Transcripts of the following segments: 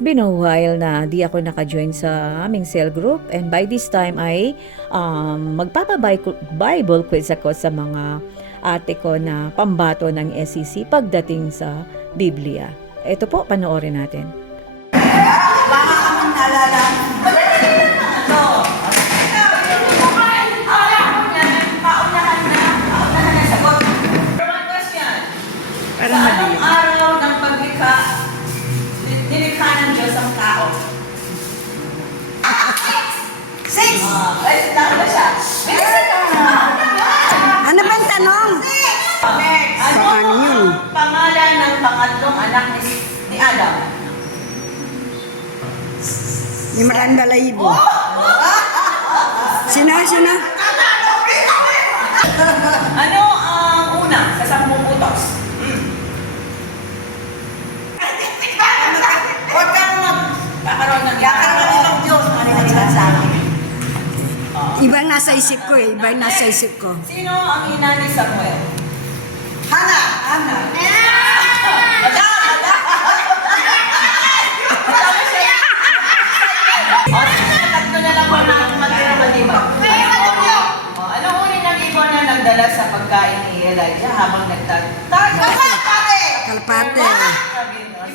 It's been a while na di ako naka-join sa aming cell group, and by this time ay magpapa-Bible quiz ako sa mga ate ko na pambato ng SEC pagdating sa Biblia. Ito po, panoorin natin. Baka kamang nalala. Parang sa anong araw ng paglikha, nilikha ng Diyos ang tao? 6! Ay, tama ba siya? Ano bang tanong? Ano Paano yun? ang pangalan ng pangatlong anak ni Adam? Ni Miranda Laibo. Sino? Ano ang una sa 10 utos? Huwag kang magkakaroon ng Diyos. Ano yung nagsasabi? Ibang nasa isip ko eh. Ibang nasa isip ko. Sino ang ina ni Samuel? Hana! Tatlo na lang po natin matira-maliba. Anong uri ng ibon na nagdala sa pagkain ni Elijah habang nagtatago? Kalpate.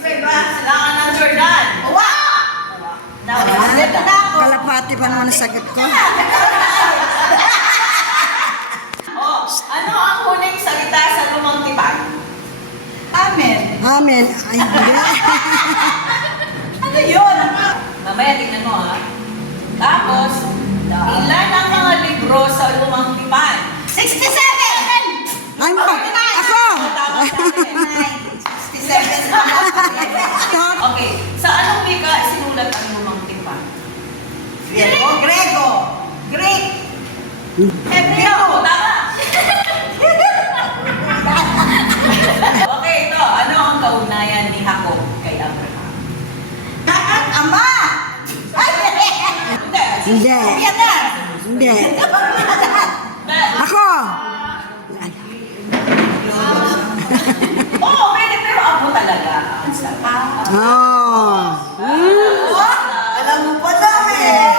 Silangan ng Jordan. Kalapate pa naman ang sagot ko. Ano ang huling salita sa lumang tipan? Amen. Amen. Ay, hindi. Ano yun? Mamaya tingnan mo ha. Tapos, ilan ang mga libro sa lumang tipan? 67! Ay, ako! 67. Okay. Sa anong wika sinulat ang lumang tipan? Grego. Greek. Hebreo. Tama. Okay, ito. Ano ang kaugnayan ni Jacob kay Abraham? Ama! Hindi. Hindi. Ako! Oo, pwede, pero ako talaga. Oh. Alam mo pa namin.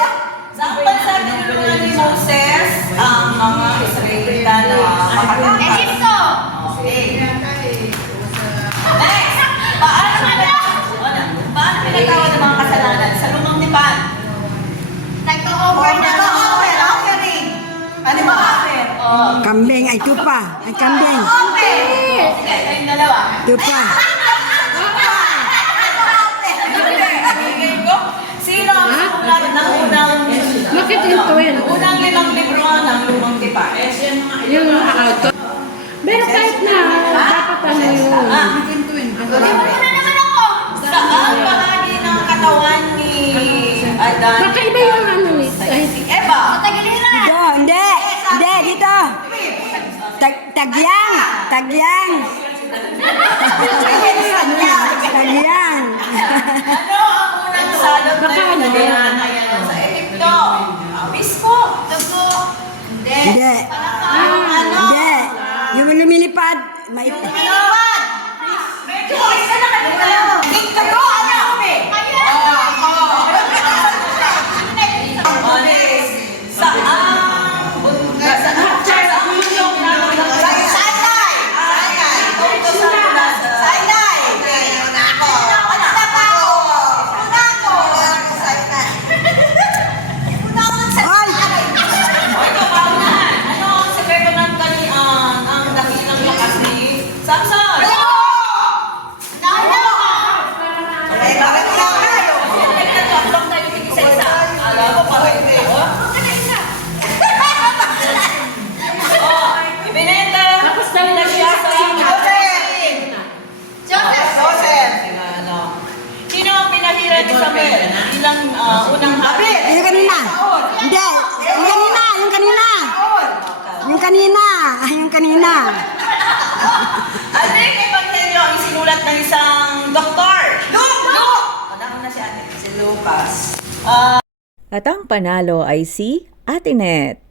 Saan bansa tinulungan ni Moses ang mga Israelita na makatangkad? Egypto! Okay. Next! Paano pinatawad ang mga kasalanan sa lumang tipan? Offering. Ano ba offer? Kambing. Ay, tupa. Ay, kambing. Sige, kayong dalawa. Tupa. Sino ang sulat ng Bakit ito yun? unang 5 libro ng lumang tipan? Yung auto. Pero kahit na, dapat ano yun. Saan bahagi ng katawan ni Adan? Kakaiba yung ano ni Si Eva. Dito. Hindi. Hindi. Dito. Tagyang. Tagyang. Tagyang. Ano ang unang salot na Baka ano? pinaganayan sa Egypto? Bisko. Hindi. Hindi. Yung lumilipad. Pinapad. Medyo isa na kanila. Ikaw, ano? Samson! Alam mo pa rin oh? Ibinenta Tapos dahil na siya sa Joseph. Sino ang pinahira ni Samuel? Ilang unang habit? Yung kanina. Hindi. Yung kanina. Yung kanina. Yung kanina. Yung kanina. Ano yung ebanghelyo ang isinulat ng isang doktor? Luke! Panahon na si ate. Si Lucas. At ang panalo ay si Ate Net.